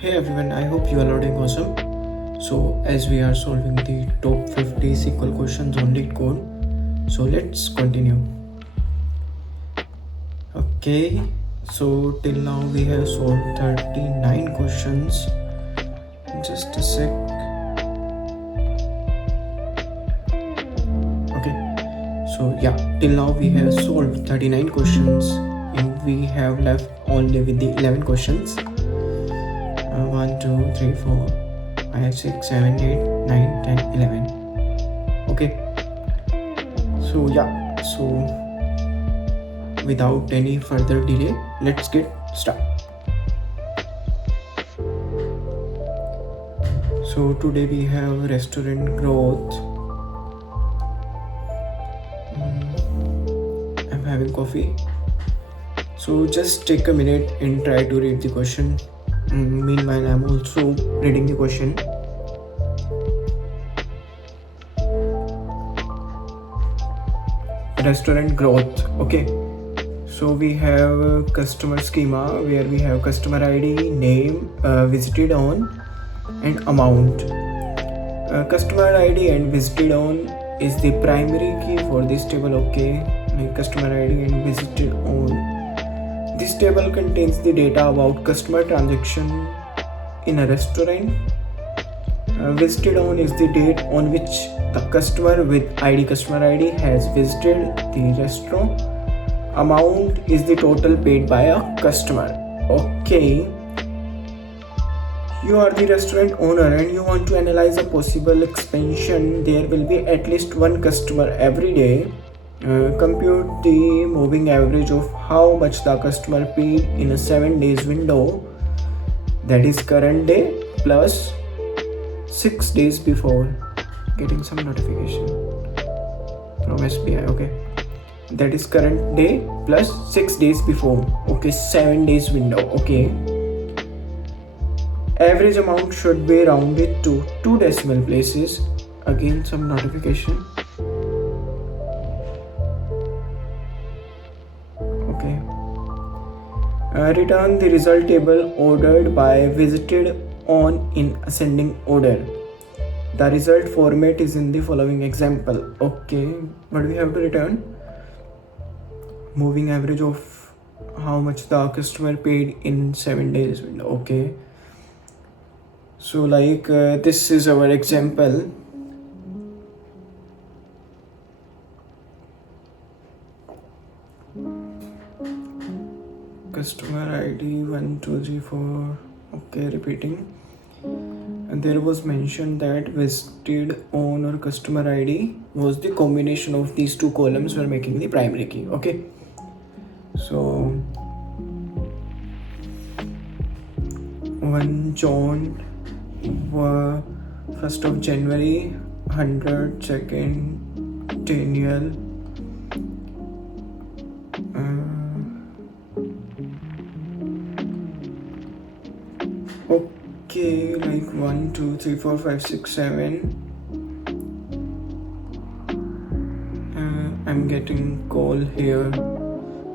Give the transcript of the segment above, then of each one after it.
Hey everyone, I hope you are all doing awesome. So, as we are solving the top 50 SQL questions on LeetCode, so let's continue. Okay, so till now we have solved 39 questions. Just a sec. Okay, so yeah, till now we have solved 39 questions and we have left only with the 11 questions. 1, 2, 3, 4, 5, 6, 7, 8, 9, 10, 11. Okay, so yeah, so without any further delay, let's get started. So today we have restaurant growth. I'm having coffee. So just take a minute and try to read the question. Meanwhile, I'm also reading the question. Restaurant growth. Okay, so we have customer schema where we have customer ID, name, visited on, and amount. Customer ID and visited on is the primary key for this table. Okay, like customer ID and visited on. This table contains the data about customer transaction in a restaurant. Visited on is the date on which the customer with customer ID has visited the restaurant. Amount is the total paid by a customer. Okay, you are the restaurant owner and you want to analyze a possible expansion. There will be at least one customer every day. Compute the moving average of how much the customer paid in a 7 days window, that is current day plus 6 days before. Getting some notification from SBI. Okay, that is current day plus 6 days before. Okay, 7 days window. Okay, average amount should be rounded to 2 decimal places. Again some notification. Okay, return the result table ordered by visited on in ascending order. The result format is in the following example. Okay, what we have to return? Moving average of how much the customer paid in 7 days window. Okay, so like this is our example. Customer ID 1, 2, 3, 4. Okay, repeating. And there was mentioned that visited on or customer ID was the combination of these two columns were making the primary key. Okay, so 1 John, 1st of January, 100, 2nd Daniel, okay, like 1, 2, 3, 4, 5, 6, 7. I'm getting call here.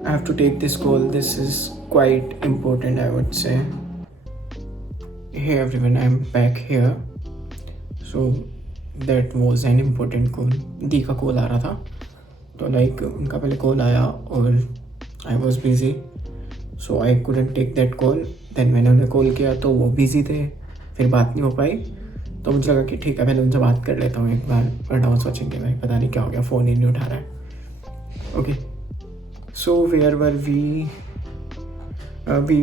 I have to take this call. This is quite important, I would say. Hey everyone, I'm back here. So that was an important call. दी का call आ रहा था, तो like उनका पहले call आया और I was busy, so I couldn't take that call. Then मैंने उन्हें कॉल किया तो वो बिजी थे, फिर बात नहीं हो पाई. तो मुझे लगा कि ठीक है पहले उनसे बात कर लेता हूँ एक बार, बट आई सोचेंगे भाई पता नहीं क्या हो गया, फ़ोन ही नहीं उठा रहा है. Okay, so where were we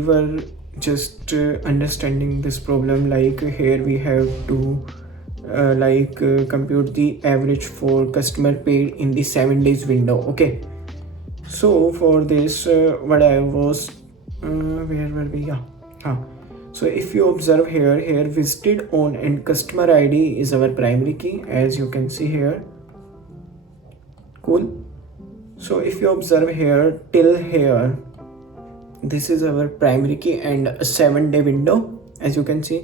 were just understanding this problem. Like here we have to compute the average for customer paid in the 7 days window. Okay, so for this what I was where were we? So if you observe here visited on and customer ID is our primary key, as you can see here. Cool. So if you observe here till here, this is our primary key and a 7 day window, as you can see.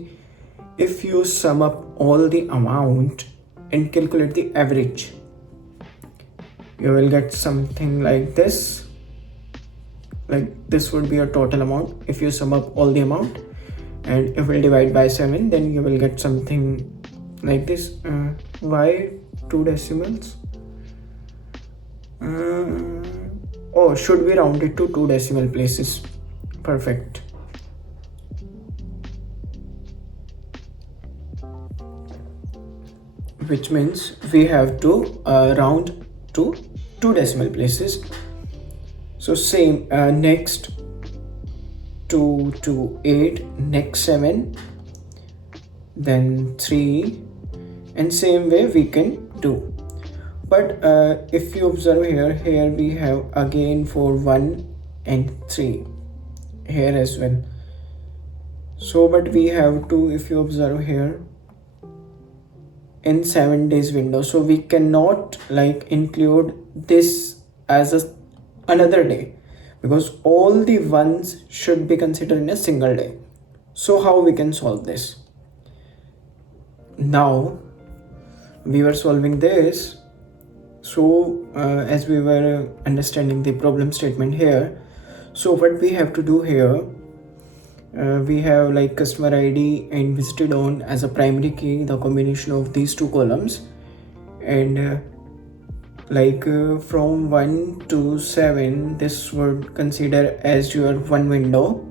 If you sum up all the amount and calculate the average, you will get something like this. Like this would be a total amount if you sum up all the amount, and if we'll divide by 7, then you will get something like this. Why 2 decimals? Oh, should we round it to 2 decimal places? Perfect. Which means we have to round to 2 decimal places. So same, next 2 to 8, next 7, then 3, and same way we can do. But if you observe here we have again for 1 and 3 here as well. So but we have to, if you observe here, in 7 days window, so we cannot like include this as another day, because all the ones should be considered in a single day. So how we can solve this? Now we were solving this. So as we were understanding the problem statement here, so what we have to do here, we have like customer ID and visited on as a primary key, the combination of these 2 columns, and from 1 to 7 this would consider as your one window,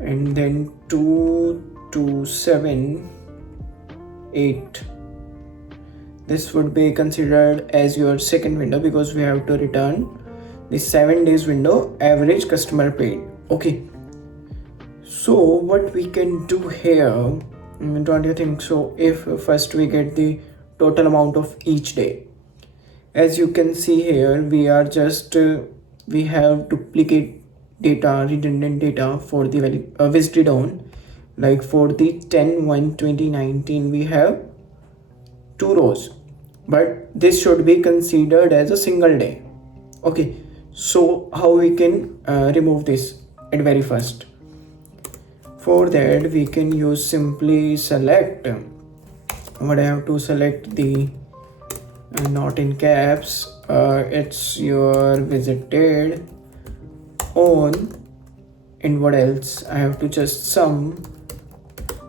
and then 2 to 7, 8, this would be considered as your second window, because we have to return the 7 days window average customer paid. Okay, so what we can do here, don't you think so? If first we get the total amount of each day, as you can see here, we are just we have duplicate data, redundant data for the visited on. Like for the 10/1/2019 we have 2 rows, but this should be considered as a single day. Okay, so how we can remove this at very first? For that we can use simply select, what I have to select the not in caps, it's your visited on, and what else, I have to just sum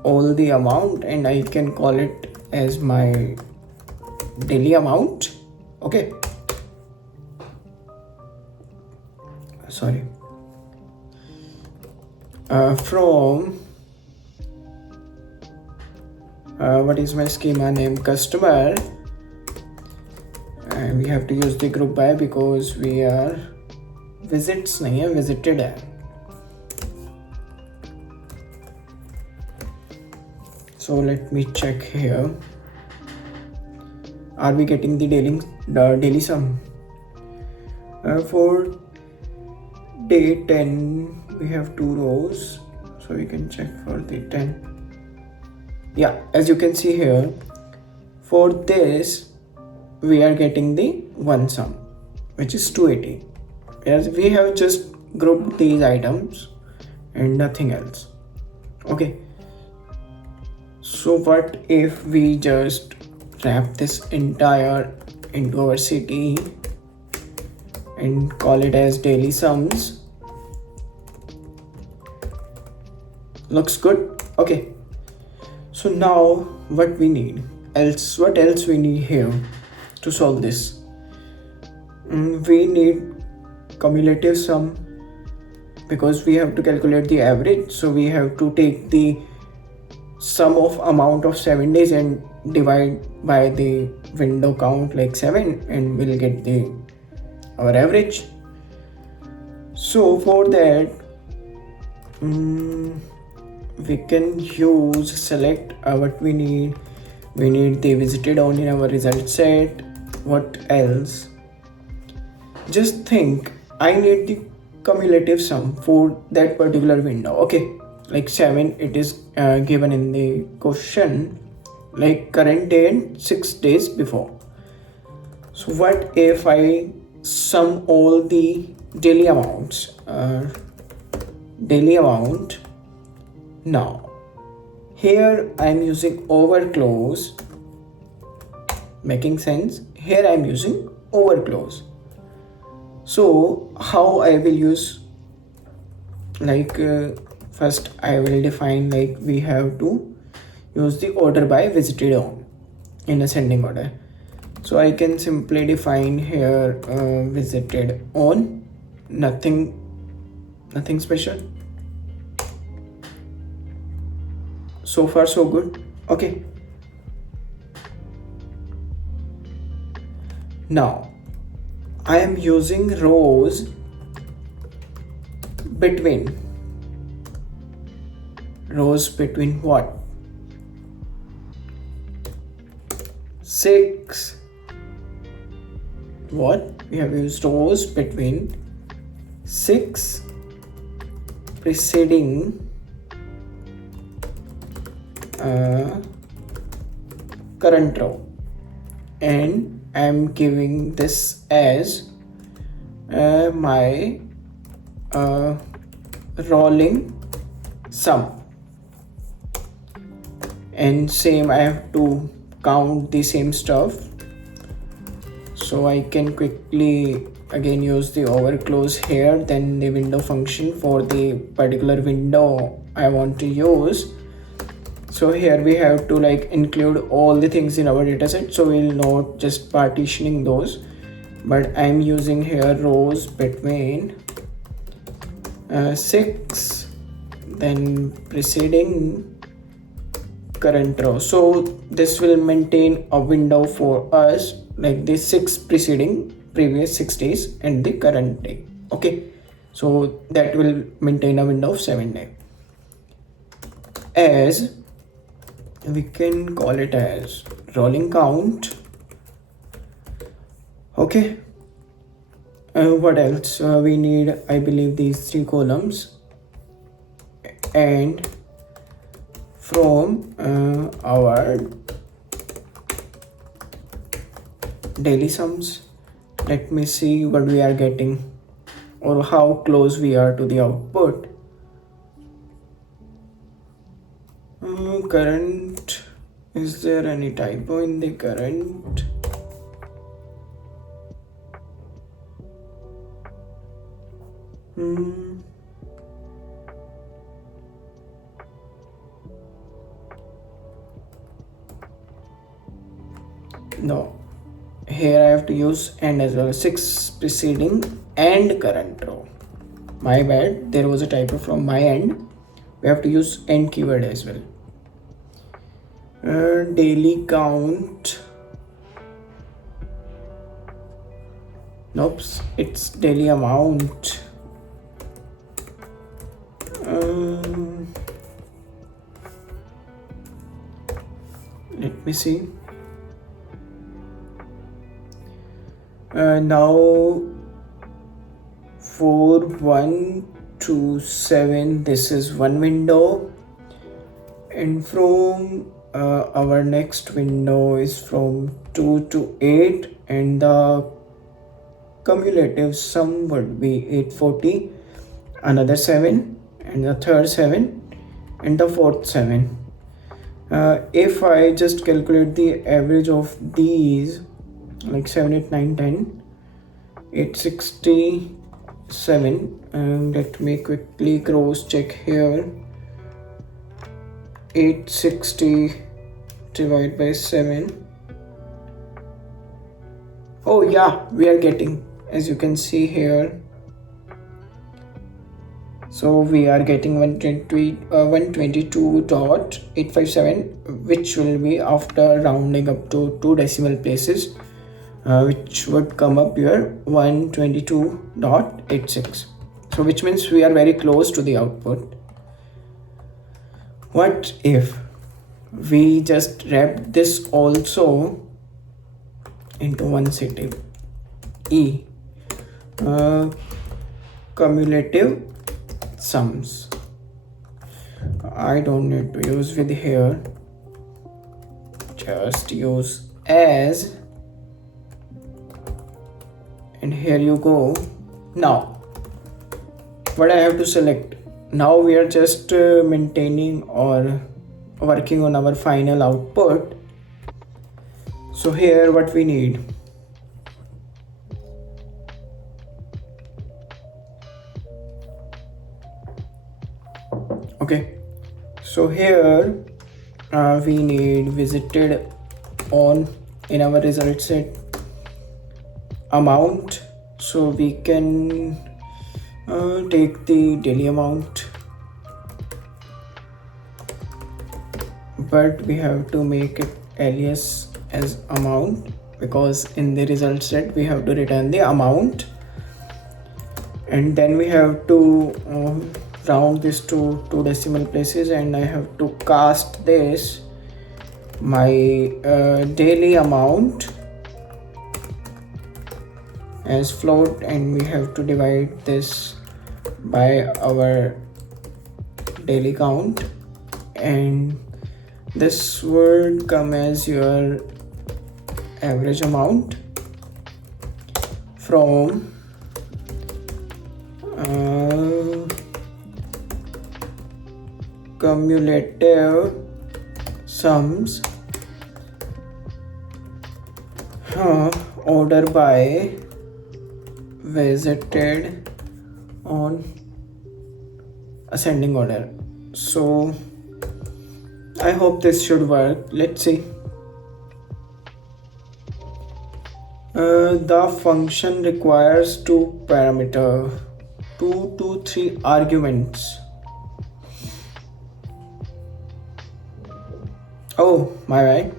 all the amount, and I can call it as my daily amount. Okay, sorry, from what is my schema name, customer, and we have to use the group by, because we are visits nahi hai, visited hai. So let me check here, are we getting the daily sum? For day 10 we have 2 rows, so we can check for the 10. Yeah, as you can see here, for this we are getting the one sum, which is 280, as we have just grouped these items and nothing else. Okay, so what if we just wrap this entire into our city and call it as daily sums? Looks good. Okay, so now what we need else, what else we need here to solve this? We need cumulative sum, because we have to calculate the average, so we have to take the sum of amount of 7 days and divide by the window count like 7, and we'll get our average. So for that we can use select, what we need the visited on in our result set. What else? Just think, I need the cumulative sum for that particular window. Okay, like 7, it is given in the question, like current day and 6 days before. So what if I sum all the daily amounts, daily amount? Now here I am using overclose, making sense? Here I am using overclose. So how I will use, like first I will define, like, we have to use the order by visited on in ascending order. So I can simply define here visited on, nothing special. So far so good. Okay, now I am using rows between what? 6. What? We have used rows between 6 preceding current row, and I'm giving this as my rolling sum, and same I have to count the same stuff. So I can quickly again use the overclose here, then the window function for the particular window I want to use. So here we have to like include all the things in our dataset, so we'll not just partitioning those, but I'm using here rows between 6 then preceding current row. So this will maintain a window for us, like the 6 preceding previous 6 days and the current day. Okay, so that will maintain a window of 7 days. As we can call it as rolling count. Okay, what else we need? I believe these 3 columns, and from our daily sums, let me see what we are getting or how close we are to the output. Current, is there any typo in the current? No, here I have to use and as well, 6 preceding and current row. My bad, there was a typo from my end. We have to use and keyword as well. Daily count. Nope, it's daily amount. Let me see. Now for 1 to 7, this is one window, and from our next window is from 2 to 8, and the cumulative sum would be 840, another 7, and the third 7, and the fourth 7. If I just calculate the average of these, like 7, 8, 9, 10, 867, and let me quickly cross check here. 860 divided by 7. Oh yeah, we are getting, as you can see here, so we are getting 122.857, which will be after rounding up to 2 decimal places, which would come up here 122.86. so which means we are very close to the output. What if we just wrap this also into one city? Cumulative sums. I don't need to use with here, just use as, and here you go. Now what I have to select? Now we are just maintaining or working on our final output. So here what we need? Okay, so here we need visited on in our result set amount, so we can take the daily amount, but we have to make it alias as amount because in the result set we have to return the amount, and then we have to round this to 2 decimal places, and I have to cast this my daily amount as float, and we have to divide this by our daily count, and this would come as your average amount from cumulative sums order by visited on ascending order. So I hope this should work. Let's see. The function requires 2 parameters, 2 to 3 arguments. Oh, my bad.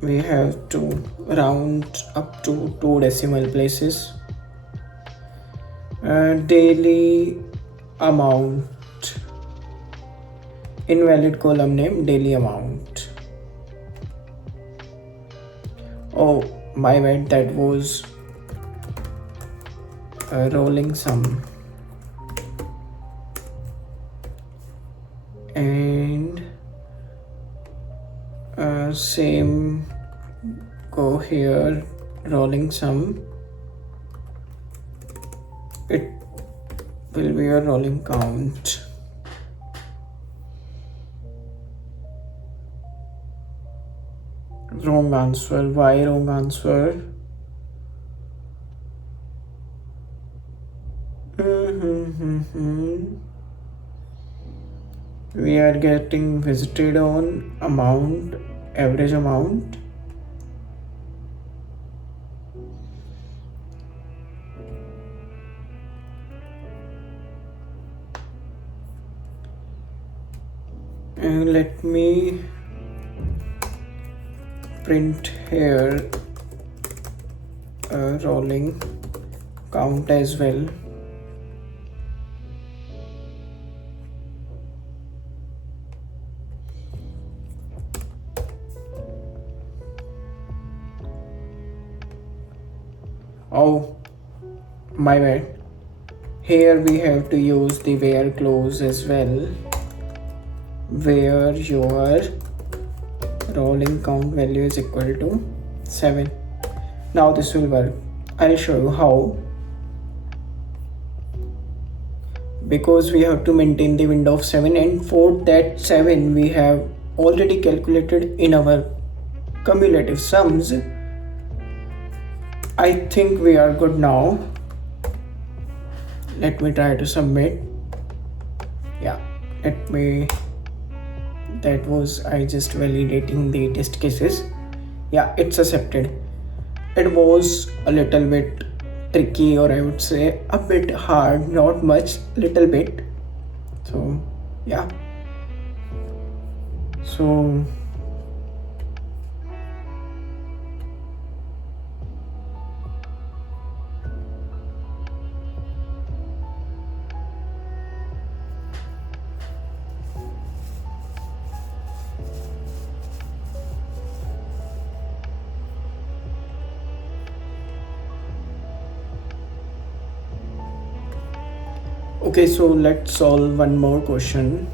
We have to round up to 2 decimal places. Daily amount, invalid column name, daily amount. Oh, my bad, that was a rolling sum. And same go here, rolling sum. It will be a rolling count. Wrong answer. Why wrong answer? We are getting visited on amount, average amount. And let me print here a rolling count as well. Oh, my bad. Here we have to use the where clause as well, where your rolling count value is equal to 7. Now this will work. I'll show you how. Because we have to maintain the window of 7, and for that 7 we have already calculated in our cumulative sums. I think we are good now. Let me try to submit. Yeah, that was I just validating the test cases. Yeah, it's accepted. It was a little bit tricky, or I would say a bit hard, not much, little bit. So yeah, so okay, so let's solve one more question.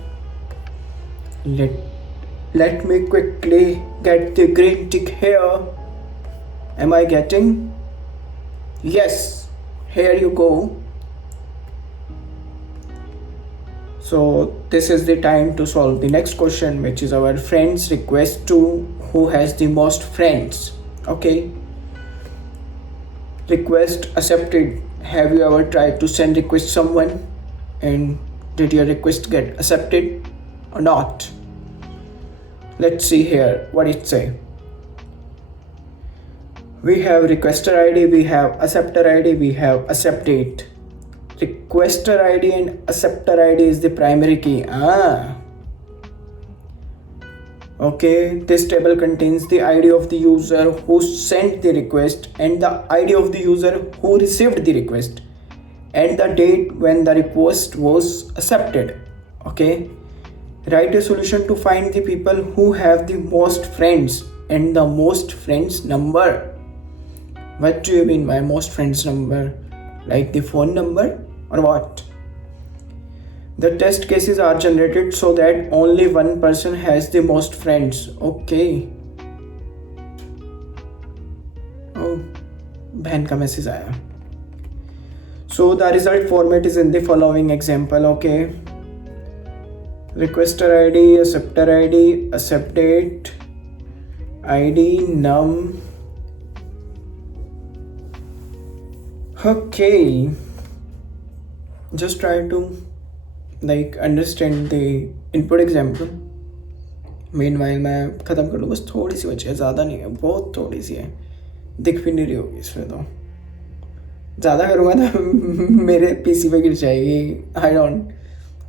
Let me quickly get the green tick here. Am I getting? Yes, here you go. So this is the time to solve the next question, which is our friends request to who has the most friends. Okay, request accepted. Have you ever tried to send request someone and did your request get accepted or not? Let's see here what it say. We have requester ID, we have acceptor ID, we have accept date. Requester ID and acceptor ID is the primary key. Okay, this table contains the ID of the user who sent the request and the ID of the user who received the request and the date when the request was accepted. Okay, write a solution to find the people who have the most friends and the most friends number. What do you mean by most friends number? Like the phone number or what? The test cases are generated so that only one person has the most friends. Okay. Oh, बहन का message आया. So the result format is in the following example. Okay. Requester ID, acceptor ID, accept date, ID, num. Okay. Just try to understand the input example. Meanwhile मैं ख़त्म कर लूँ, बस थोड़ी सी बची है, ज़्यादा नहीं है, बहुत थोड़ी सी है, दिख भी नहीं रही होगी इसमें. तो ज़्यादा करूँगा तो मेरे पीसी पे गिर जाएगी. आई डोंट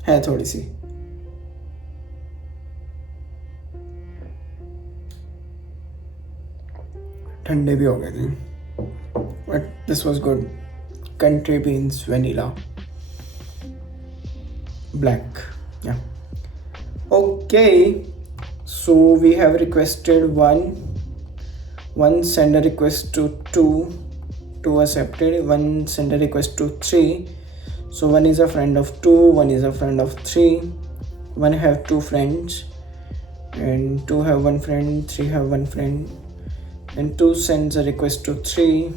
है थोड़ी सी. ठंडे भी हो गए थे, but this was good. Country beans vanilla black. Yeah. Okay, so we have requested one sender request to 2 accepted, one sender request to 3. So one is a friend of 2, one is a friend of 3, one have 2 friends and 2 have 1 friend, 3 have 1 friend, and 2 sends a request to 3.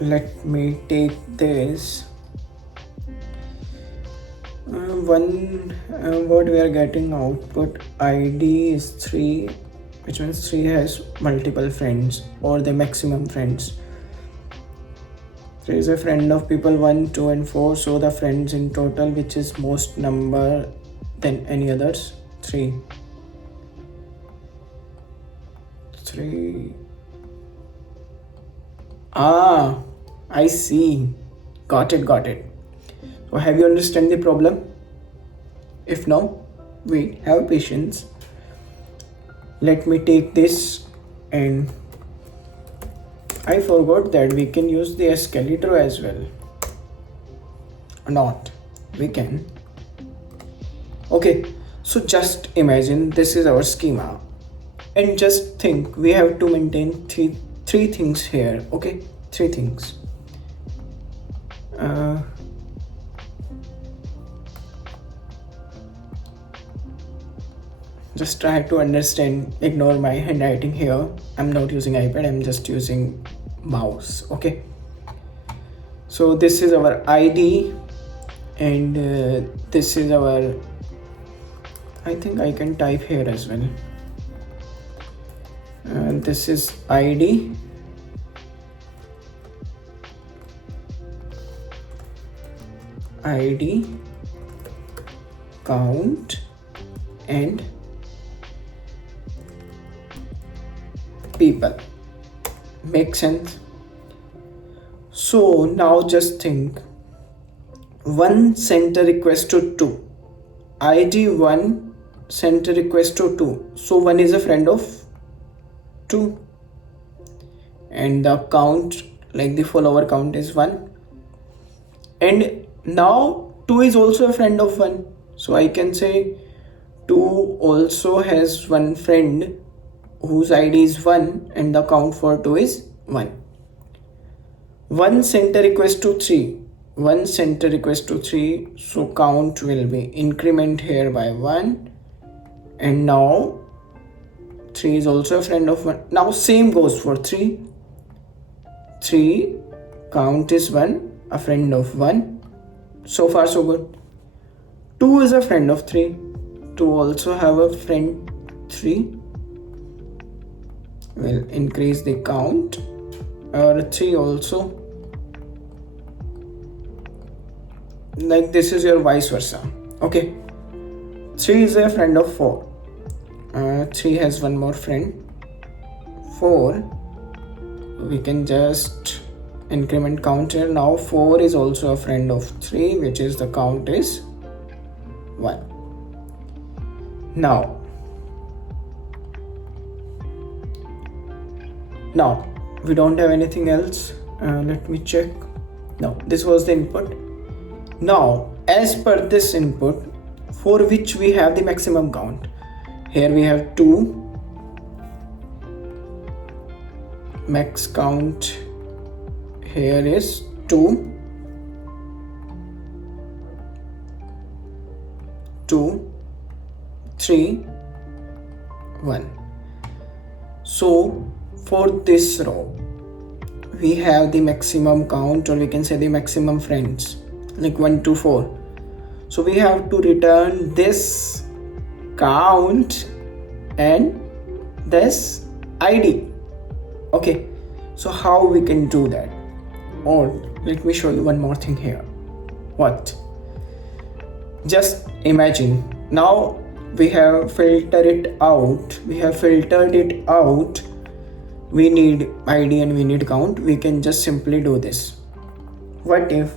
Let me take this what we are getting output ID is 3, which means 3 has multiple friends or the maximum friends. There is a friend of people 1, 2 and 4, so the friends in total, which is most number than any others, 3. I see. Got it. So have you understand the problem? If no, wait, have patience. Let me take this, and I forgot that we can use the escalator as well. Not, we can. Okay, so just imagine this is our schema, and just think we have to maintain three things here. Okay, 3 things. Just try to understand, ignore my handwriting here. I'm not using iPad, I'm just using mouse. Okay, so this is our ID and this is our, I think I can type here as well. This is ID, count and people. Make sense? So now just think, one sent a request to 2, ID 1 sent a request to 2, so 1 is a friend of 2 and the count, like the follower count, is 1, and now 2 is also a friend of 1, so I can say 2 also has 1 friend whose ID is 1 and the count for 2 is 1. 1 sent a request to 3, so count will be increment here by 1, and now 3 is also a friend of 1. Now same goes for 3, count is 1, a friend of 1. So far so good. 2 is a friend of 3, 2 also have a friend 3, will increase the count, or 3 also, like this is your vice versa. Okay, 3 is a friend of 4. 3 has one more friend, 4. We can just increment counter. Now 4 is also a friend of 3, which is the count is 1. Now we don't have anything else. Let me check. No, this was the input. Now as per this input, for which we have the maximum count, here we have 2, max count here is 2, 3, 1. So for this row we have the maximum count, or we can say the maximum friends, like 1 to 4. So we have to return this count and this ID. Okay, so how we can do that? Or let me show you one more thing here. What? Just imagine, now we have filtered it out. We need ID and we need count. We can just simply do this. What if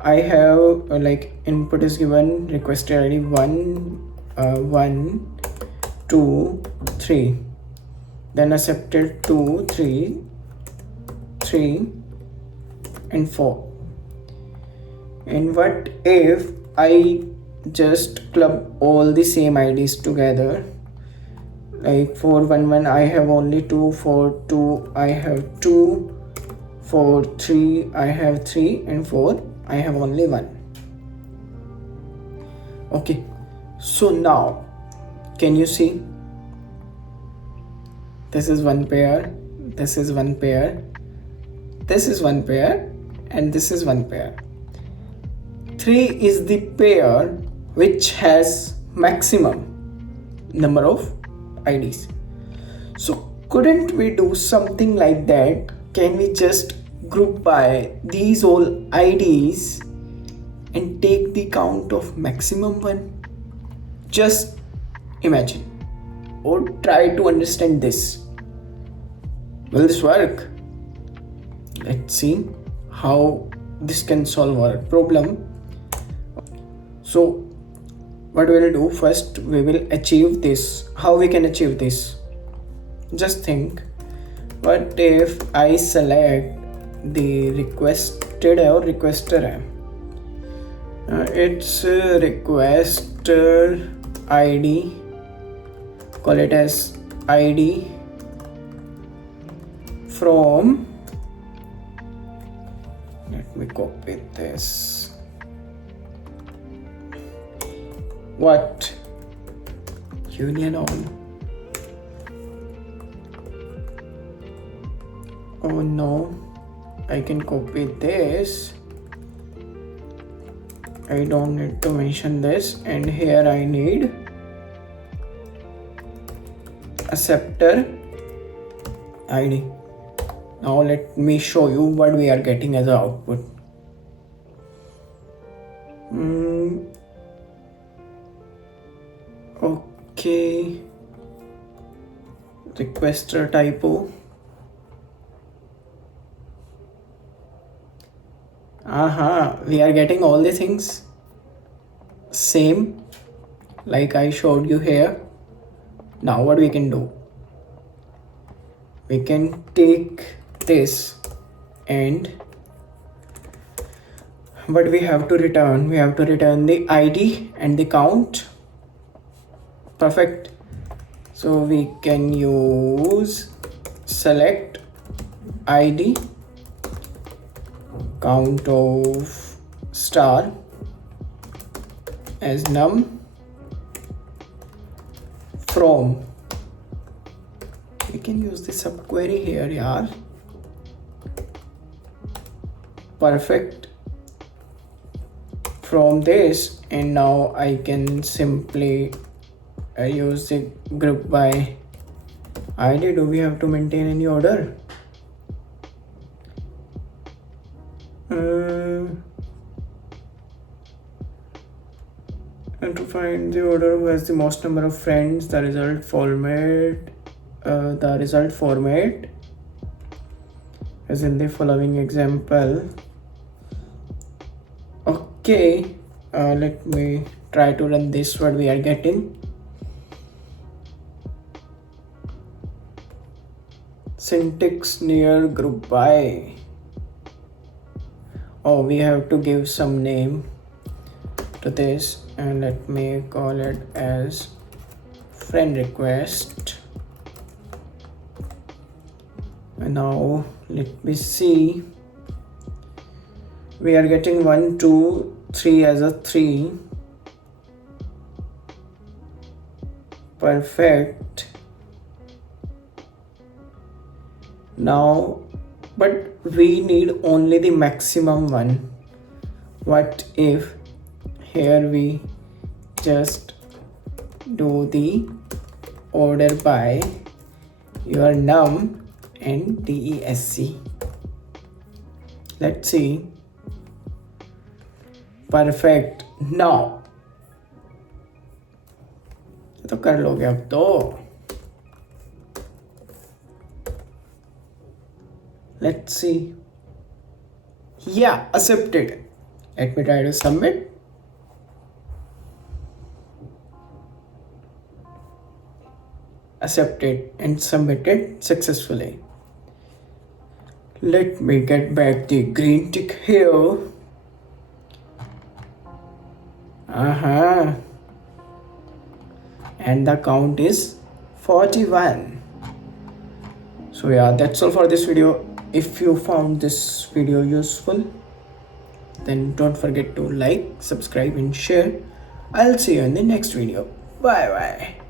I have like input is given requested ID 1, 2, 3, then accepted 2, 3 and 4. And what if I just club all the same IDs together? Like for 1 I have only 2, for 2 I have 2, for 3 I have 3, and 4 I have only 1. Okay, so now can you see, this is one pair, this is one pair, this is one pair, and this is one pair. 3 is the pair which has maximum number of IDs. So couldn't we do something like that? Can we just group by these all IDs and take the count of maximum one? Just imagine or try to understand this. Will this work? Let's see how this can solve our problem. So what we will do, first we will achieve this. How we can achieve this? Just think, what if I select the requested or requester? It's requester ID, call it as ID from, let me copy this, what, union on. Oh no, I can copy this. I don't need to mention this, and here I need acceptor ID. Now let me show you what we are getting as an output. Okay, requester typo. We are getting all the things same like I showed you here. Now what we can do, we can take this, and what we have to return, we have to return the ID and the count. Perfect. So we can use select ID count of star as num from, we can use the subquery here, yaar. Perfect. From this, and now I can simply use the group by ID, do we have to maintain any order? And to find the order who has the most number of friends, the result format as in the following example. Okay, let me try to run this. What we are getting: syntax near group by. Oh, we have to give some name to this, and let me call it as friend request. And now let me see, we are getting 1 2 3 as a 3. Perfect. Now, but we need only the maximum one. What if here we just do the order by your num and desc? Let's see. Perfect. Now तो कर लोगे अब तो. Let's see. Yeah, accepted. Let me try to submit. Accepted and submitted successfully. Let me get back the green tick here. And the count is 41. So yeah, that's all for this video. If you found this video useful, then don't forget to like, subscribe and share. I'll see you in the next video. Bye bye.